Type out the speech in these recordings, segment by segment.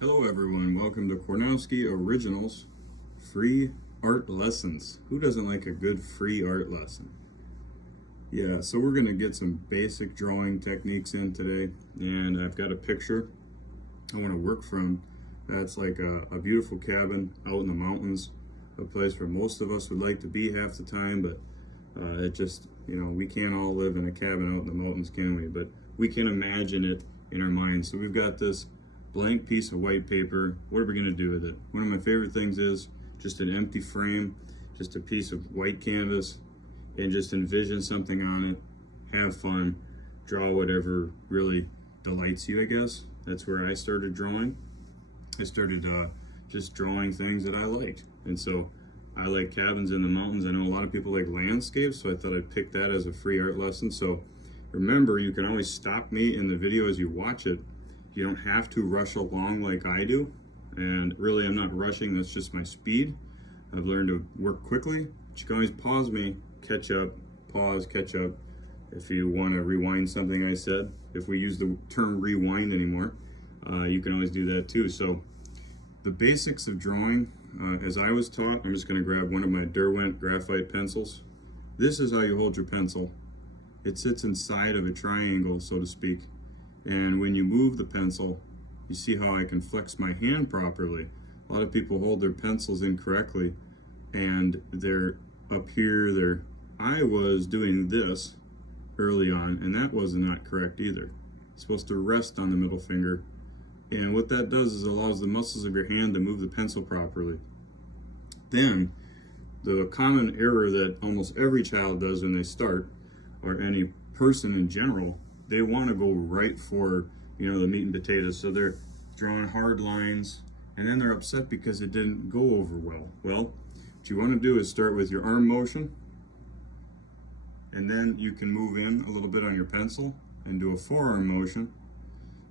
Hello everyone, welcome to Kornowski Originals Free Art Lessons. Who doesn't like a good free art lesson? Yeah, so we're going to get some basic drawing techniques in today, and I've got a picture I want to work from. That's like a beautiful cabin out in the mountains, a place where most of us would like to be half the time, but it just, we can't all live in a cabin out in the mountains, can we? But we can imagine it in our minds. So we've got this blank piece of white paper. What are we going to do with it? One of my favorite things is just an empty frame, just a piece of white canvas, and just envision something on it, have fun, draw whatever really delights you, I guess. That's where I started drawing. I started just drawing things that I liked. And so I like cabins in the mountains. I know a lot of people like landscapes, so I thought I'd pick that as a free art lesson. So remember, you can always stop me in the video as you watch it. You don't have to rush along like I do. And really, I'm not rushing, that's just my speed. I've learned to work quickly. But you can always pause me, catch up, pause, catch up. If you want to rewind something I said, if we use the term rewind anymore, you can always do that too. So the basics of drawing, as I was taught, I'm just going to grab one of my Derwent graphite pencils. This is how you hold your pencil. It sits inside of a triangle, so to speak. And when you move the pencil, you see how I can flex my hand properly. A lot of people hold their pencils incorrectly, and they're up here. I was doing this early on, and that was not correct either. It's supposed to rest on the middle finger. And what that does is allows the muscles of your hand to move the pencil properly. Then, the common error that almost every child does when they start, or any person in general, they want to go right for, the meat and potatoes. So they're drawing hard lines, and then they're upset because it didn't go over well. Well, what you want to do is start with your arm motion, and then you can move in a little bit on your pencil and do a forearm motion,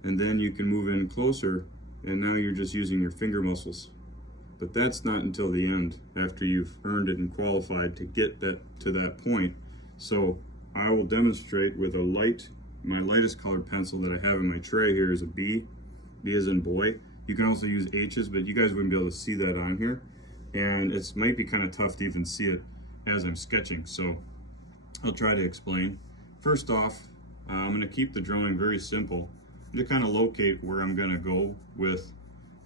and then you can move in closer, and now you're just using your finger muscles. But that's not until the end, after you've earned it and qualified to get to that point. So I will demonstrate with my lightest colored pencil that I have in my tray here is a B. B as in boy. You can also use H's, but you guys wouldn't be able to see that on here. And it might be kind of tough to even see it as I'm sketching, so I'll try to explain. First off, I'm going to keep the drawing very simple to kind of locate where I'm going to go with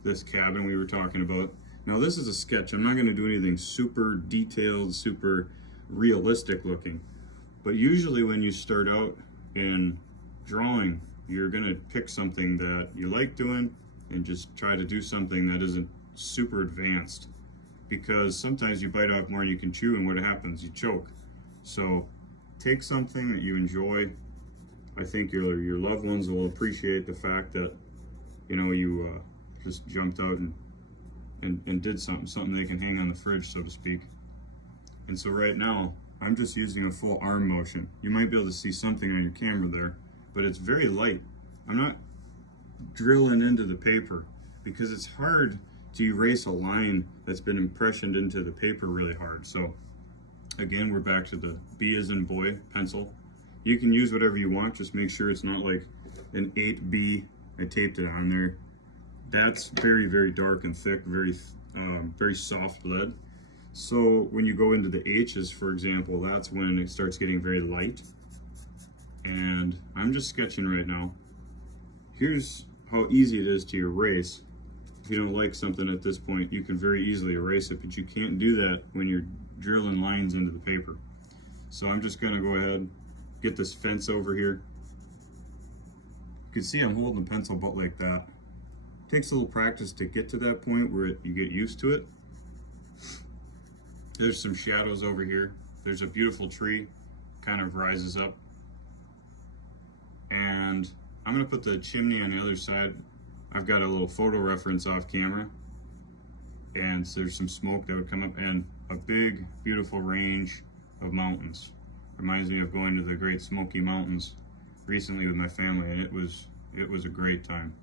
this cabin we were talking about. Now this is a sketch. I'm not going to do anything super detailed, super realistic looking. But usually when you start out in drawing, you're going to pick something that you like doing and just try to do something that isn't super advanced, because sometimes you bite off more than you can chew, and what happens? You choke. So take something that you enjoy. I think your loved ones will appreciate the fact that you just jumped out and did something they can hang on the fridge, so to speak. And so right now I'm just using a full arm motion. You might be able to see something on your camera there, but it's very light. I'm not drilling into the paper because it's hard to erase a line that's been impressioned into the paper really hard. So again, we're back to the B as in boy pencil. You can use whatever you want, just make sure it's not like an 8B. I taped it on there. That's very, very dark and thick, very soft lead. So when you go into the H's, for example, that's when it starts getting very light. And I'm just sketching right now. Here's how easy it is to erase. If you don't like something at this point, you can very easily erase it, but you can't do that when you're drilling lines into the paper. So I'm just gonna go ahead, get this fence over here. You can see I'm holding the pencil butt like that. It takes a little practice to get to that point where you get used to it. There's some shadows over here. There's a beautiful tree, kind of rises up. And I'm gonna put the chimney on the other side. I've got a little photo reference off camera, and so there's some smoke that would come up, and a big, beautiful range of mountains. Reminds me of going to the Great Smoky Mountains recently with my family, and it was a great time.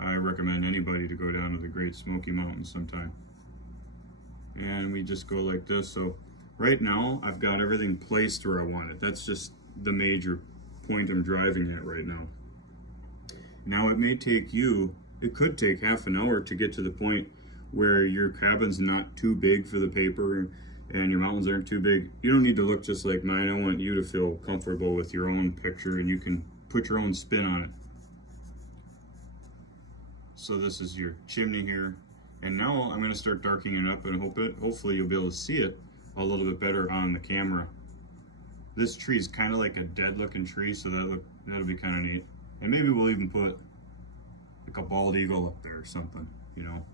I recommend anybody to go down to the Great Smoky Mountains sometime. And we just go like this. So right now I've got everything placed where I want it. That's just the major point I'm driving at right now. Now it may take you it could take half an hour to get to the point where your cabin's not too big for the paper and your mountains aren't too big. You don't need to look just like mine. I want you to feel comfortable with your own picture and you can put your own spin on it. So this is your chimney here. And now I'm going to start darkening it up and hopefully you'll be able to see it a little bit better on the camera. This tree is kind of like a dead looking tree, so that'll be kind of neat. And maybe we'll even put like a bald eagle up there or something, you know.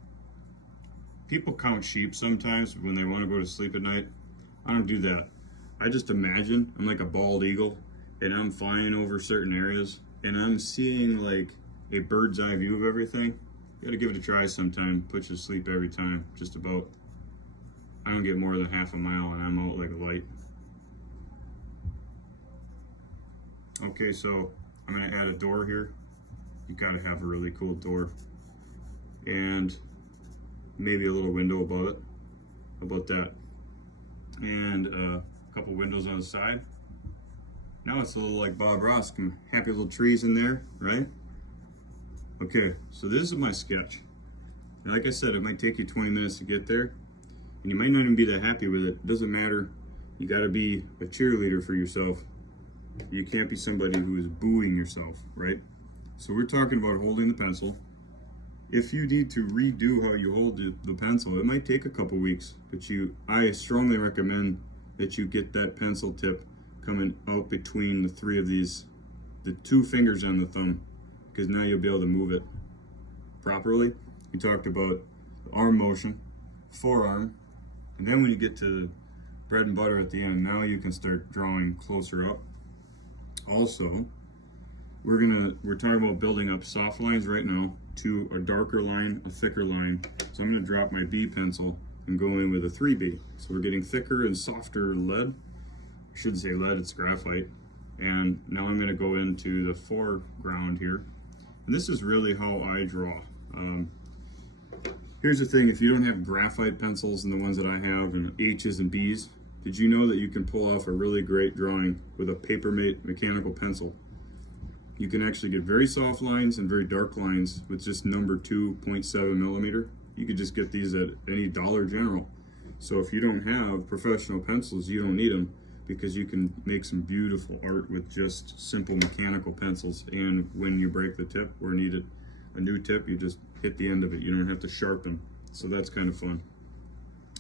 People count sheep sometimes when they want to go to sleep at night. I don't do that. I just imagine I'm like a bald eagle and I'm flying over certain areas and I'm seeing like a bird's eye view of everything. You gotta give it a try sometime. Put you to sleep every time, just about. I don't get more than half a mile and I'm out like a light. Okay, so I'm gonna add a door here. You gotta have a really cool door. And maybe a little window above it. How about that? And a couple windows on the side. Now it's a little like Bob Ross, some happy little trees in there, right? Okay, so this is my sketch. And like I said, it might take you 20 minutes to get there, and you might not even be that happy with it. It doesn't matter. You gotta be a cheerleader for yourself. You can't be somebody who is booing yourself, right? So we're talking about holding the pencil. If you need to redo how you hold the pencil, it might take a couple weeks, but I strongly recommend that you get that pencil tip coming out between the three of these, the two fingers on the thumb, because now you'll be able to move it properly. We talked about the arm motion, forearm, and then when you get to bread and butter at the end, now you can start drawing closer up. Also, we're talking about building up soft lines right now to a darker line, a thicker line. So I'm gonna drop my B pencil and go in with a 3B. So we're getting thicker and softer lead. I shouldn't say lead, it's graphite. And now I'm gonna go into the foreground here. And this is really how I draw. Here's the thing, if you don't have graphite pencils and the ones that I have and H's and B's, did you know that you can pull off a really great drawing with a Papermate mechanical pencil? You can actually get very soft lines and very dark lines with just number 2.7 millimeter. You could just get these at any Dollar General. So if you don't have professional pencils, you don't need them, because you can make some beautiful art with just simple mechanical pencils. And when you break the tip or need a new tip, you just hit the end of it. You don't have to sharpen. So that's kind of fun.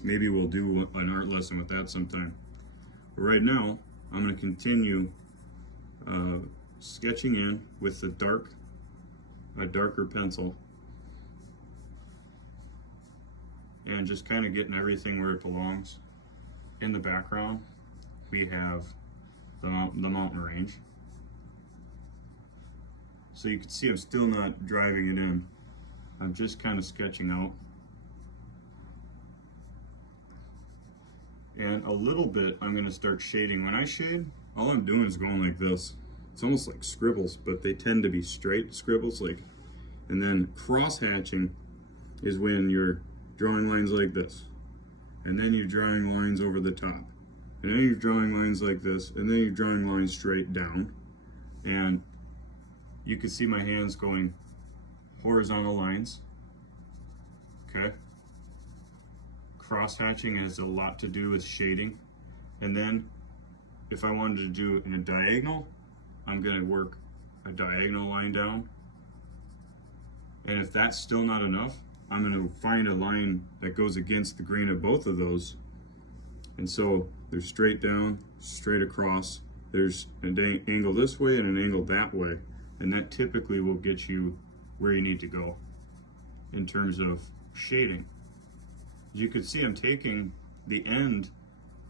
Maybe we'll do an art lesson with that sometime. But right now, I'm going to continue sketching in with a darker pencil, and just kind of getting everything where it belongs. In the background, we have the mountain range. So you can see I'm still not driving it in. I'm just kind of sketching out. And a little bit, I'm going to start shading. When I shade, all I'm doing is going like this. It's almost like scribbles, but they tend to be straight scribbles. And then cross hatching is when you're drawing lines like this. And then you're drawing lines over the top. And then you're drawing lines like this. And then you're drawing lines straight down. And you can see my hands going horizontal lines. Okay. Cross hatching has a lot to do with shading. And then if I wanted to do it in a diagonal, I'm going to work a diagonal line down. And if that's still not enough, I'm going to find a line that goes against the grain of both of those. And so there's straight down, straight across. There's an angle this way and an angle that way. And that typically will get you where you need to go in terms of shading. As you can see, I'm taking the end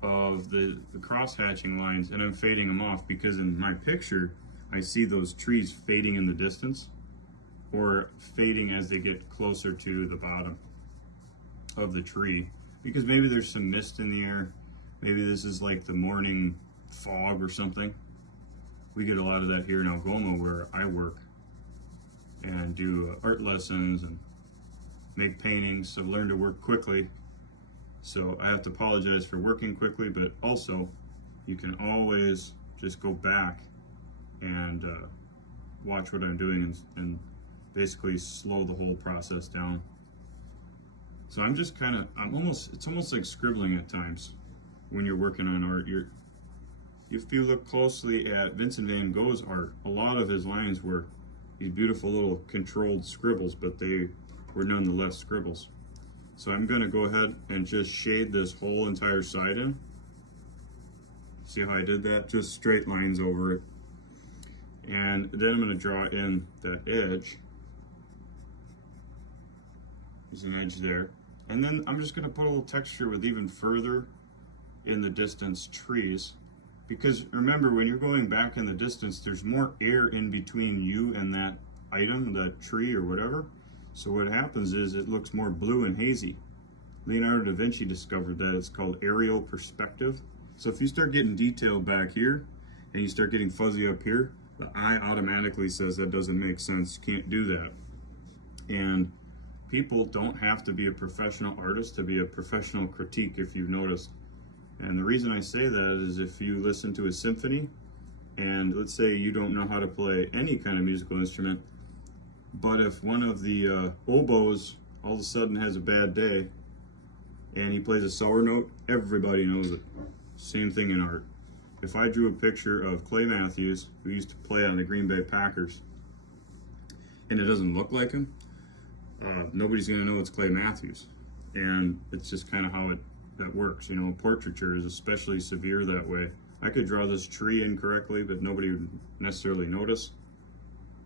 of the cross hatching lines and I'm fading them off, because in my picture I see those trees fading in the distance, or fading as they get closer to the bottom of the tree, because maybe there's some mist in the air. Maybe this is like the morning fog or something. We get a lot of that here in Algoma where I work and do art lessons and make paintings. So I've learned to work quickly. So I have to apologize for working quickly, but also you can always just go back and watch what I'm doing and basically slow the whole process down. So I'm just kind of, it's almost like scribbling at times when you're working on art. If you look closely at Vincent van Gogh's art, a lot of his lines were these beautiful little controlled scribbles, but they were nonetheless scribbles. So I'm going to go ahead and just shade this whole entire side in. See how I did that? Just straight lines over it. And then I'm going to draw in that edge. There's an edge there. And then I'm just going to put a little texture with even further in the distance trees. Because remember, when you're going back in the distance, there's more air in between you and that item, that tree or whatever. So what happens is it looks more blue and hazy. Leonardo da Vinci discovered that. It's called aerial perspective. So if you start getting detailed back here and you start getting fuzzy up here, the eye automatically says that doesn't make sense, you can't do that. And people don't have to be a professional artist to be a professional critique, if you've noticed. And the reason I say that is if you listen to a symphony, and let's say you don't know how to play any kind of musical instrument, but if one of the oboes all of a sudden has a bad day and he plays a sour note, everybody knows it. Same thing in art. If I drew a picture of Clay Matthews, who used to play on the Green Bay Packers, and it doesn't look like him, nobody's going to know it's Clay Matthews. And it's just kind of how that works. You know, portraiture is especially severe that way. I could draw this tree incorrectly, but nobody would necessarily notice.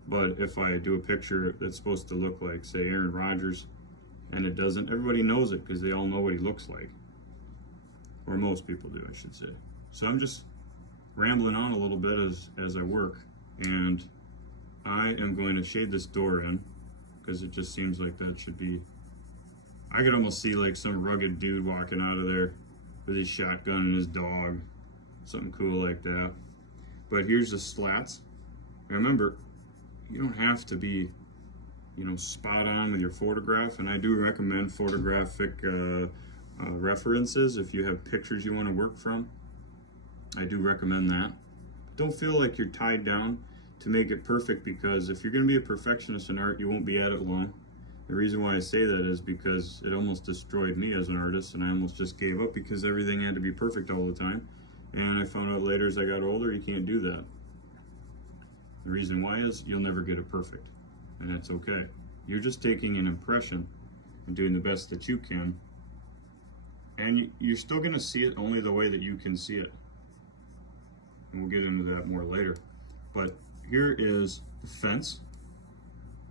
But if I do a picture that's supposed to look like, say, Aaron Rodgers, and it doesn't, everybody knows it because they all know what he looks like. Or most people do, I should say. So I'm just rambling on a little bit as I work, and I am going to shade this door in because it just seems like that should be, I could almost see like some rugged dude walking out of there with his shotgun and his dog, something cool like that. But here's the slats. Remember, you don't have to be, you know, spot on with your photograph, and I do recommend photographic references if you have pictures you want to work from. I do recommend that. Don't feel like you're tied down to make it perfect, because if you're going to be a perfectionist in art, you won't be at it long. The reason why I say that is because it almost destroyed me as an artist, and I almost just gave up because everything had to be perfect all the time. And I found out later as I got older, you can't do that. The reason why is you'll never get it perfect, and that's okay. You're just taking an impression and doing the best that you can, and you're still going to see it only the way that you can see it. And we'll get into that more later. But here is the fence.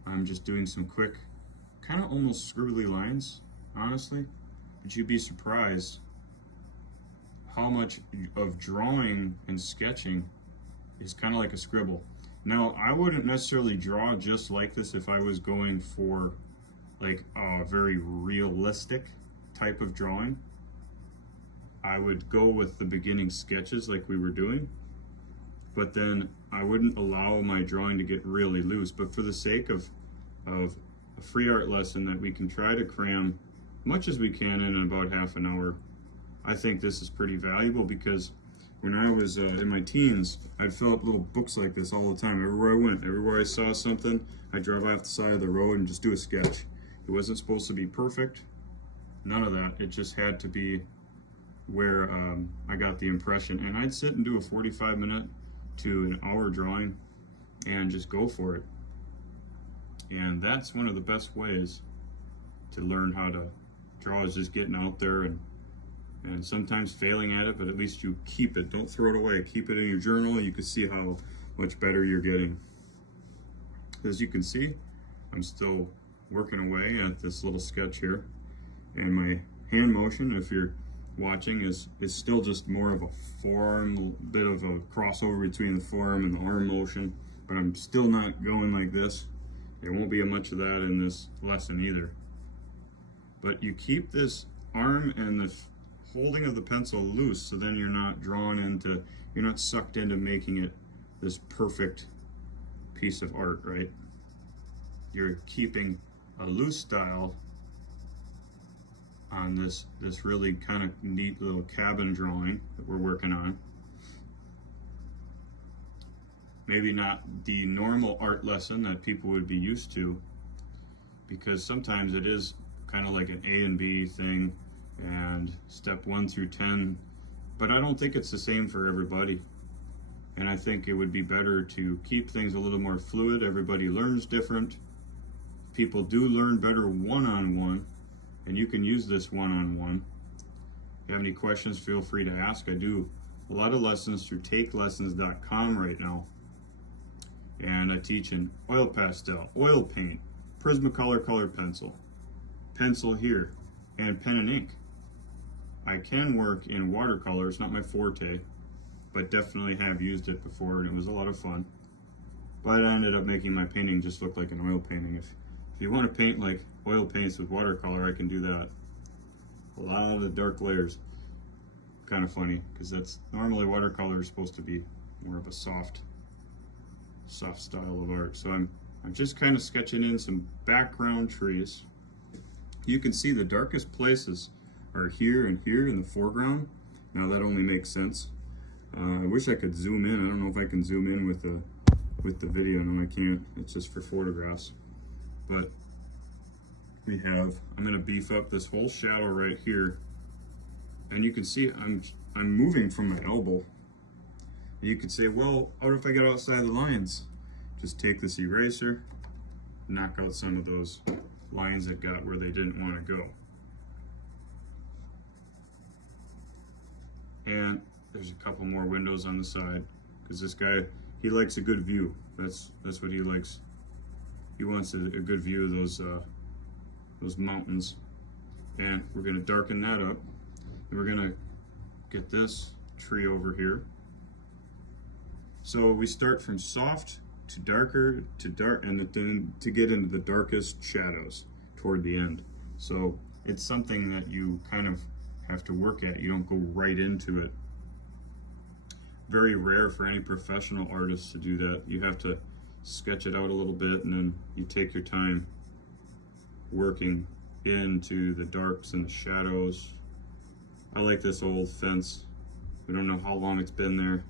I'm just doing some quick, kind of almost scribbly lines, honestly. But you'd be surprised how much of drawing and sketching is kind of like a scribble. Now, I wouldn't necessarily draw just like this if I was going for like a very realistic type of drawing. I would go with the beginning sketches like we were doing, but then I wouldn't allow my drawing to get really loose. But for the sake of a free art lesson that we can try to cram much as we can in about half an hour, I think this is pretty valuable, because when I was in my teens, I'd fill up little books like this all the time. Everywhere I went, everywhere I saw something, I'd drive off the side of the road and just do a sketch. It wasn't supposed to be perfect, none of that. It just had to be where I got the impression. And I'd sit and do a 45-minute to an hour drawing and just go for it. And that's one of the best ways to learn how to draw, is just getting out there and sometimes failing at it, but at least you keep it. Don't throw it away. Keep it in your journal. You can see how much better you're getting. As you can see, I'm still working away at this little sketch here. And my hand motion, if you're watching, is still just more of a forearm, bit of a crossover between the forearm and the arm motion, but I'm still not going like this. There won't be much of that in this lesson either. But you keep this arm and the holding of the pencil loose, so then you're not drawn into, you're not sucked into making it this perfect piece of art, right? You're keeping a loose style on this really kind of neat little cabin drawing that we're working on. Maybe not the normal art lesson that people would be used to, because sometimes it is kind of like an A and B thing and step 1 through 10, but I don't think it's the same for everybody. And I think it would be better to keep things a little more fluid. Everybody learns different. People do learn better one-on-one, and you can use this one-on-one. If you have any questions, feel free to ask. I do a lot of lessons through takelessons.com right now. And I teach in oil pastel, oil paint, Prismacolor color pencil here, and pen and ink. I can work in watercolor, it's not my forte, but definitely have used it before, and it was a lot of fun. But I ended up making my painting just look like an oil painting. If you want to paint like oil paints with watercolor, I can do that. A lot of the dark layers. Kind of funny, because that's normally watercolor is supposed to be more of a soft style of art. So I'm just kind of sketching in some background trees. You can see the darkest places are here and here in the foreground. Now that only makes sense. I wish I could zoom in. I don't know if I can zoom in with the video. No, I can't. It's just for photographs. But I'm going to beef up this whole shadow right here, and you can see I'm moving from my elbow. And you could say, well, what if I get outside the lines? Just take this eraser, knock out some of those lines that got where they didn't want to go. And there's a couple more windows on the side, because this guy, he likes a good view. That's what he likes. He wants a good view of those mountains. And we're going to darken that up. And we're going to get this tree over here. So we start from soft to darker to dark, and then to get into the darkest shadows toward the end. So it's something that you kind of have to work at. You don't go right into it. Very rare for any professional artist to do that. You have to sketch it out a little bit, and then you take your time working into the darks and the shadows. I like this old fence. We don't know how long it's been there,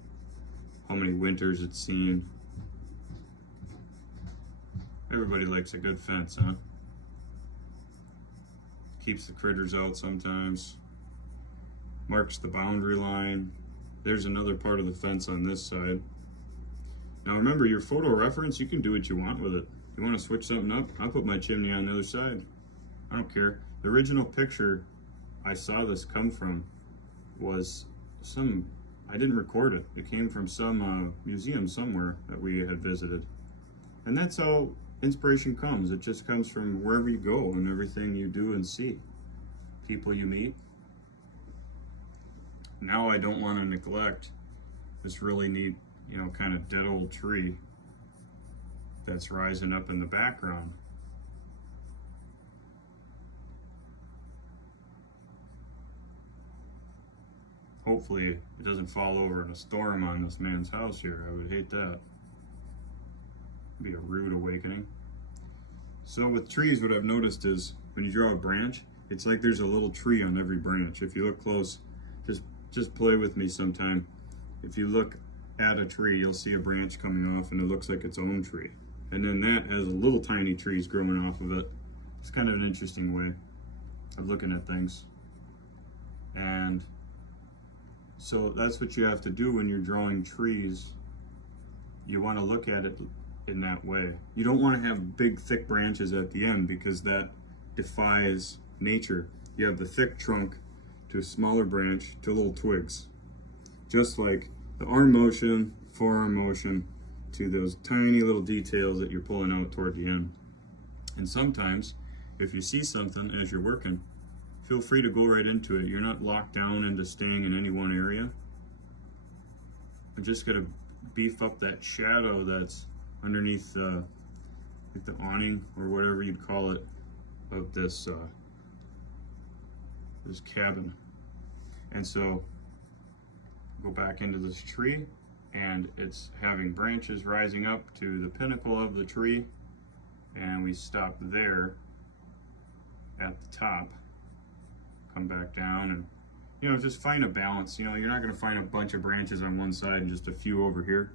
how many winters it's seen. Everybody likes a good fence, huh? Keeps the critters out sometimes. Marks the boundary line. There's another part of the fence on this side. Now remember, your photo reference, you can do what you want with it. You want to switch something up? I'll put my chimney on the other side. I don't care. The original picture I saw this come from was I didn't record it. It came from some museum somewhere that we had visited. And that's how inspiration comes. It just comes from wherever you go and everything you do and see. People you meet. Now I don't want to neglect this really neat, kind of dead old tree that's rising up in the background. Hopefully it doesn't fall over in a storm on this man's house here. I would hate that. It'd be a rude awakening. So with trees, what I've noticed is when you draw a branch, it's like there's a little tree on every branch. If you look close, just play with me sometime. If you look at a tree, you'll see a branch coming off and it looks like its own tree. And then that has little tiny trees growing off of it. It's kind of an interesting way of looking at things. And so that's what you have to do when you're drawing trees. You want to look at it in that way. You don't want to have big thick branches at the end, because that defies nature. You have the thick trunk to a smaller branch to little twigs. Just like the arm motion, forearm motion, to those tiny little details that you're pulling out toward the end. And sometimes, if you see something as you're working, feel free to go right into it. You're not locked down into staying in any one area. I'm just gonna beef up that shadow that's underneath the awning, or whatever you'd call it, of this cabin. And so go back into this tree, and it's having branches rising up to the pinnacle of the tree, and we stop there at the top. Come back down and just find a balance. You're not going to find a bunch of branches on one side and just a few over here.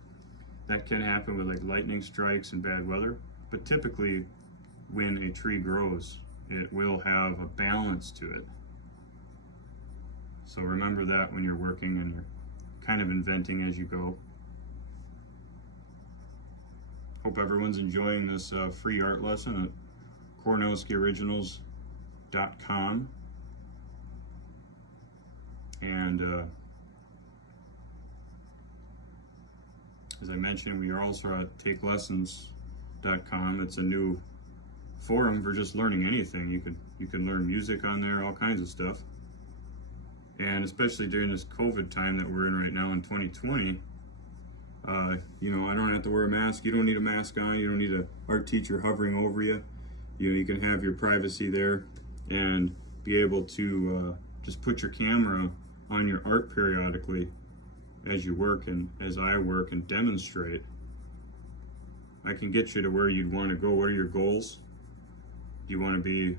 That can happen with like lightning strikes and bad weather, but typically when a tree grows, it will have a balance to it. So remember that when you're working and you're kind of inventing as you go. Hope everyone's enjoying this free art lesson at KornowskiOriginals.com. And as I mentioned, we are also at TakeLessons.com. It's a new forum for just learning anything. You can learn music on there, all kinds of stuff. And especially during this COVID time that we're in right now in 2020, you know, I don't have to wear a mask. You don't need a mask on. You don't need an art teacher hovering over you. You can have your privacy there and be able to just put your camera on your art periodically as you work and as I work and demonstrate. I can get you to where you'd want to go. What are your goals? Do you want to be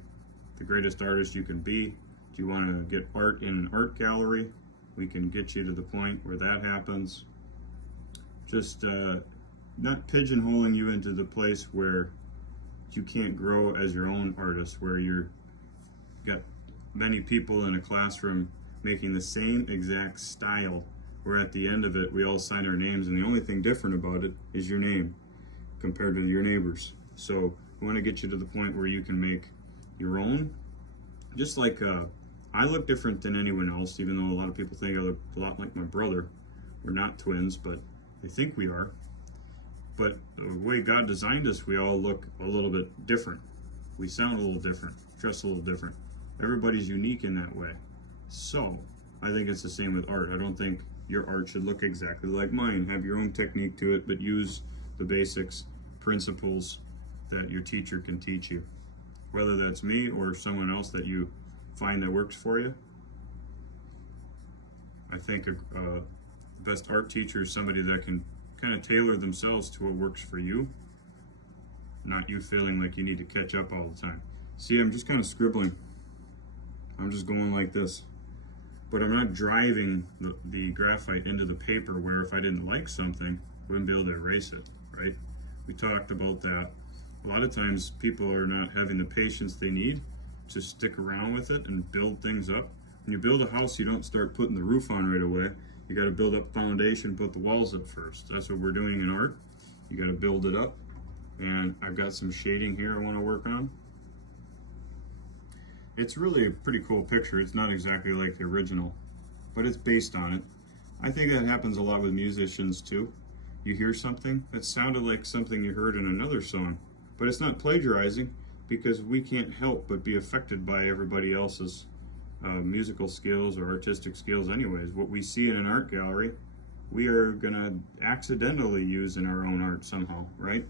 the greatest artist you can be? Do you want to get art in an art gallery? We can get you to the point where that happens. Just not pigeonholing you into the place where you can't grow as your own artist, where you're got many people in a classroom making the same exact style, where at the end of it we all sign our names and the only thing different about it is your name compared to your neighbors. So we want to get you to the point where you can make your own. Just like I look different than anyone else, even though a lot of people think I look a lot like my brother. We're not twins, but they think we are. But the way God designed us, we all look a little bit different. We sound a little different, dress a little different. Everybody's unique in that way. So I think it's the same with art. I don't think your art should look exactly like mine. Have your own technique to it, but use the basics, principles that your teacher can teach you. Whether that's me or someone else that you find that works for you. I think a best art teacher is somebody that can kind of tailor themselves to what works for you, not you feeling like you need to catch up all the time. See, I'm just kind of scribbling. I'm just going like this. But I'm not driving the graphite into the paper where if I didn't like something, I wouldn't be able to erase it, right? We talked about that. A lot of times people are not having the patience they need to stick around with it and build things up. When you build a house, you don't start putting the roof on right away. You got to build up foundation, put the walls up first. That's what we're doing in art. You got to build it up. And I've got some shading here I want to work on. It's really a pretty cool picture. It's not exactly like the original, but it's based on it. I think that happens a lot with musicians too. You hear something that sounded like something you heard in another song, but it's not plagiarizing because we can't help but be affected by everybody else's musical skills or artistic skills anyways. What we see in an art gallery, we are gonna accidentally use in our own art somehow, right?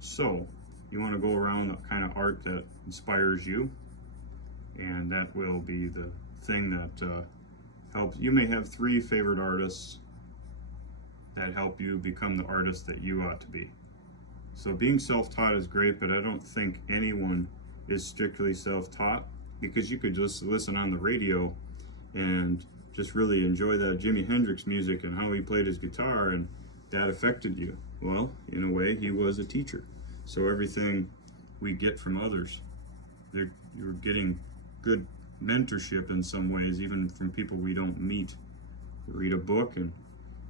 So you wanna go around the kind of art that inspires you, and that will be the thing that helps. You may have 3 favorite artists that help you become the artist that you ought to be. So being self-taught is great, but I don't think anyone is strictly self-taught, because you could just listen on the radio and just really enjoy that Jimi Hendrix music and how he played his guitar, and that affected you. Well, in a way, he was a teacher. So everything we get from others, you're getting good mentorship in some ways, even from people we don't meet. You read a book and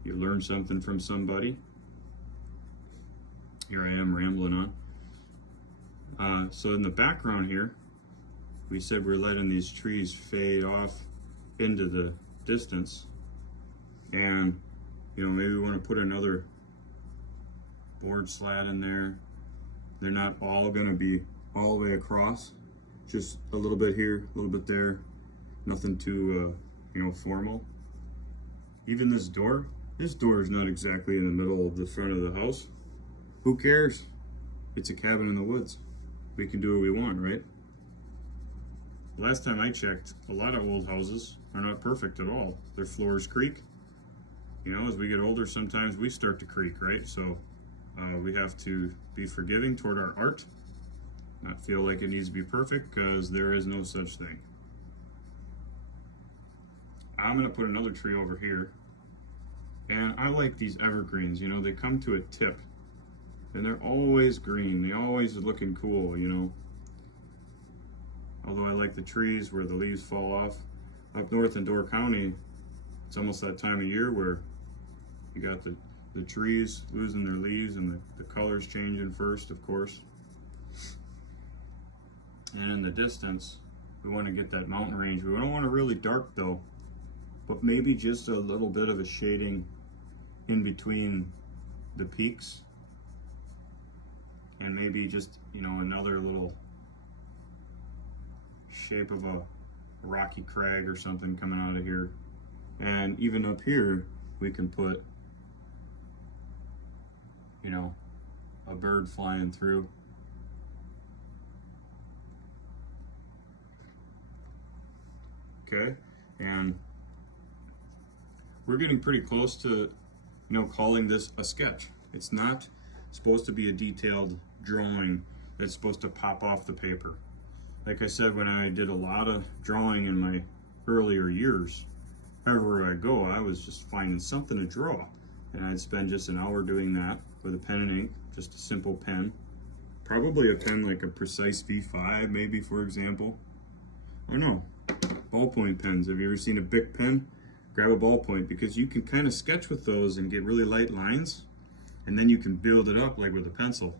you learn something from somebody. Here I am rambling on. So in the background here, we said we're letting these trees fade off into the distance, and maybe we want to put another board slat in there. They're not all going to be all the way across, just a little bit here, a little bit there, nothing too formal. Even this door is not exactly in the middle of the front of the house. Who cares? It's a cabin in the woods. We can do what we want, right? Last time I checked, a lot of old houses are not perfect at all. Their floors creak. As we get older, sometimes we start to creak, right? So we have to be forgiving toward our art, not feel like it needs to be perfect, because there is no such thing. I'm going to put another tree over here. And I like these evergreens, you know, they come to a tip and they're always green. They always are looking cool, you know. Although I like the trees where the leaves fall off. Up north in Door County, it's almost that time of year where you got the trees losing their leaves and the colors changing first, of course. And in the distance, we want to get that mountain range. We don't want it really dark though, but maybe just a little bit of a shading in between the peaks. And maybe just, you know, another little shape of a rocky crag or something coming out of here. And even up here, we can put, you know, a bird flying through. Okay, and we're getting pretty close to, you know, calling this a sketch. It's not supposed to be a detailed drawing that's supposed to pop off the paper. Like I said, when I did a lot of drawing in my earlier years, wherever I go, I was just finding something to draw. And I'd spend just an hour doing that with a pen and ink, just a simple pen. Probably a pen like a Precise V5, maybe, for example. Or no, ballpoint pens. Have you ever seen a Bic pen? Grab a ballpoint, because you can kind of sketch with those and get really light lines, and then you can build it up like with a pencil.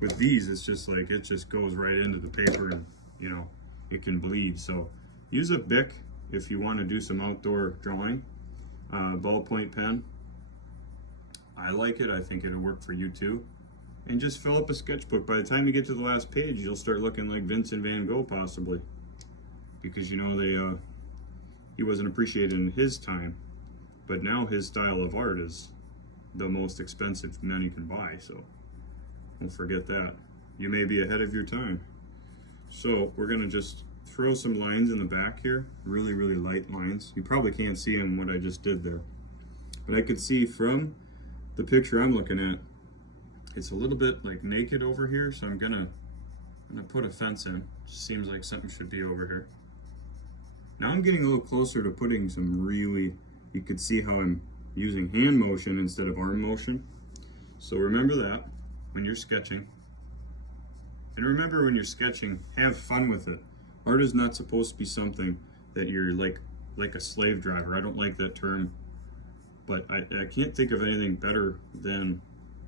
With these, it's just like, it just goes right into the paper and, you know, it can bleed. So use a Bic if you want to do some outdoor drawing. Ballpoint pen, I like it. I think it'll work for you too. And just fill up a sketchbook. By the time you get to the last page, you'll start looking like Vincent van Gogh, possibly, because, you know, he wasn't appreciated in his time, but now his style of art is the most expensive money can buy. So don't forget that. You may be ahead of your time. So we're gonna just throw some lines in the back here, really, really light lines. You probably can't see them, what I just did there, but I could see from the picture I'm looking at, it's a little bit like naked over here, so I'm gonna put a fence in. Just seems like something should be over here. Now I'm getting a little closer to putting some really, you could see how I'm using hand motion instead of arm motion. So remember that when you're sketching. And remember, when you're sketching, have fun with it. Art is not supposed to be something that you're like a slave driver. I don't like that term, but I can't think of anything better than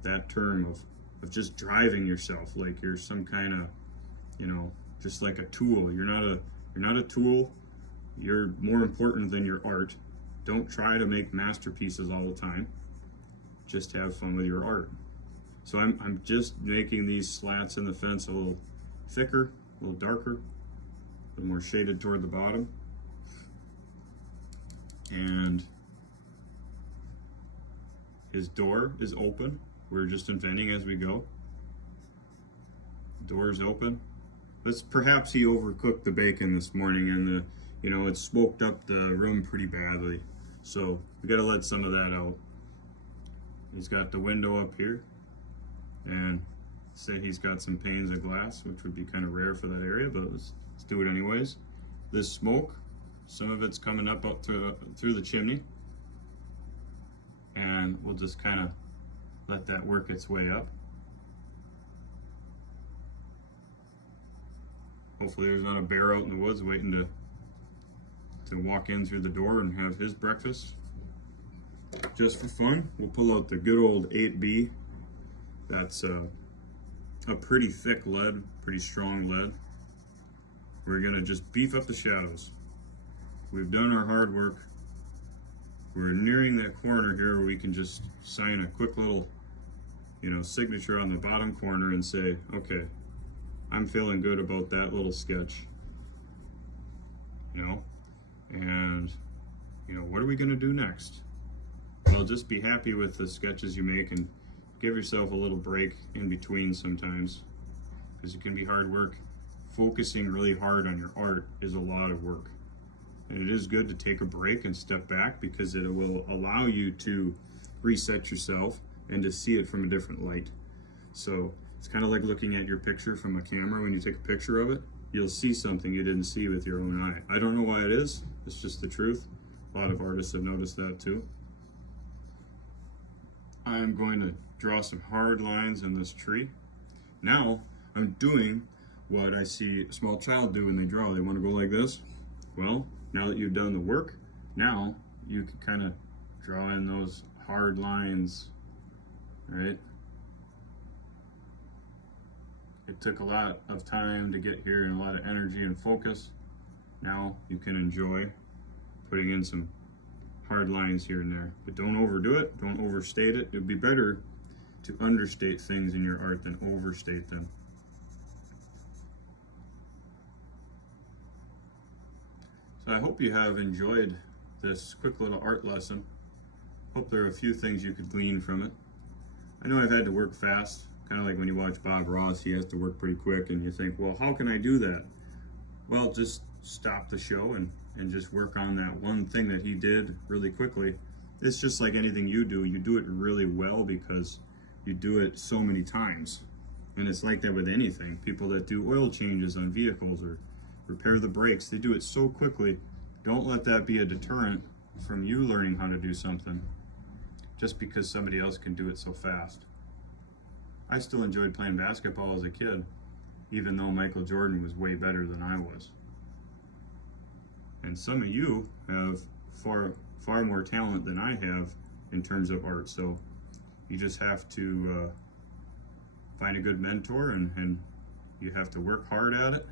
that term of just driving yourself like you're some kind of, you know, just like a tool. You're not a tool. You're more important than your art. Don't try to make masterpieces all the time. Just have fun with your art. So I'm just making these slats in the fence a little thicker, a little darker, a little more shaded toward the bottom. And his door is open. We're just inventing as we go. Door is open. Perhaps he overcooked the bacon this morning, and it smoked up the room pretty badly. So we gotta let some of that out. He's got the window up here, and say he's got some panes of glass, which would be kind of rare for that area, but let's do it anyways. This smoke, some of it's coming up through the chimney, and we'll just kind of let that work its way up. Hopefully there's not a bear out in the woods waiting to walk in through the door and have his breakfast. Just for fun, we'll pull out the good old 8B. That's a pretty thick lead, pretty strong lead. We're gonna just beef up the shadows. We've done our hard work. We're nearing that corner here where we can just sign a quick little, signature on the bottom corner and say, okay, I'm feeling good about that little sketch. And what are we gonna do next? Well, just be happy with the sketches you make and give yourself a little break in between sometimes, because it can be hard work. Focusing really hard on your art is a lot of work. And it is good to take a break and step back, because it will allow you to reset yourself and to see it from a different light. So it's kind of like looking at your picture from a camera. When you take a picture of it, you'll see something you didn't see with your own eye. I don't know why it is. It's just the truth. A lot of artists have noticed that too. I'm going to draw some hard lines in this tree. Now I'm doing what I see a small child do when they draw. They want to go like this. Well, now that you've done the work, now you can kind of draw in those hard lines, right? It took a lot of time to get here and a lot of energy and focus. Now you can enjoy putting in some hard lines here and there, but don't overdo it, don't overstate it. It'd be better to understate things in your art than overstate them. So I hope you have enjoyed this quick little art lesson. Hope there are a few things you could glean from it. I know I've had to work fast, kind of like when you watch Bob Ross, he has to work pretty quick and you think, well, how can I do that? Well, just stop the show and just work on that one thing that he did really quickly. It's just like anything you do it really well because you do it so many times. And it's like that with anything. People that do oil changes on vehicles or repair the brakes, they do it so quickly. Don't let that be a deterrent from you learning how to do something just because somebody else can do it so fast. I still enjoyed playing basketball as a kid, even though Michael Jordan was way better than I was. And some of you have far more talent than I have in terms of art, so you just have to find a good mentor and you have to work hard at it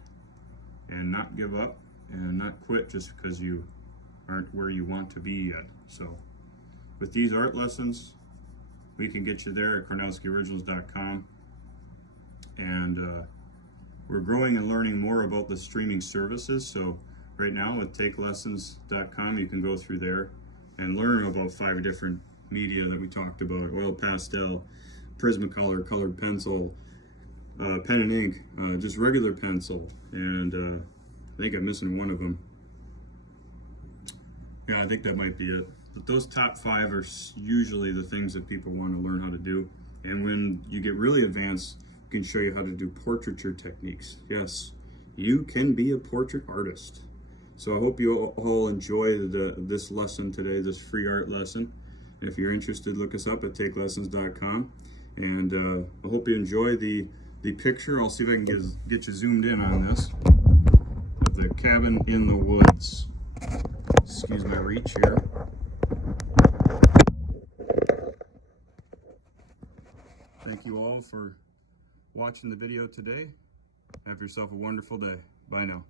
and not give up and not quit just because you aren't where you want to be yet. So with these art lessons, we can get you there at KornowskiOriginals.com, and we're growing and learning more about the streaming services. So right now with TakeLessons.com, you can go through there and learn about 5 different media that we talked about: oil pastel, Prismacolor, colored pencil, pen and ink, just regular pencil, and I think I'm missing one of them. Yeah, I think that might be it. But those top 5 are usually the things that people want to learn how to do. And when you get really advanced, we can show you how to do portraiture techniques. Yes, you can be a portrait artist. So I hope you all enjoyed this lesson today, this free art lesson. If you're interested, look us up at TakeLessons.com. And I hope you enjoy the picture. I'll see if I can get you zoomed in on this. Of the cabin in the woods. Excuse my reach here. Thank you all for watching the video today. Have yourself a wonderful day. Bye now.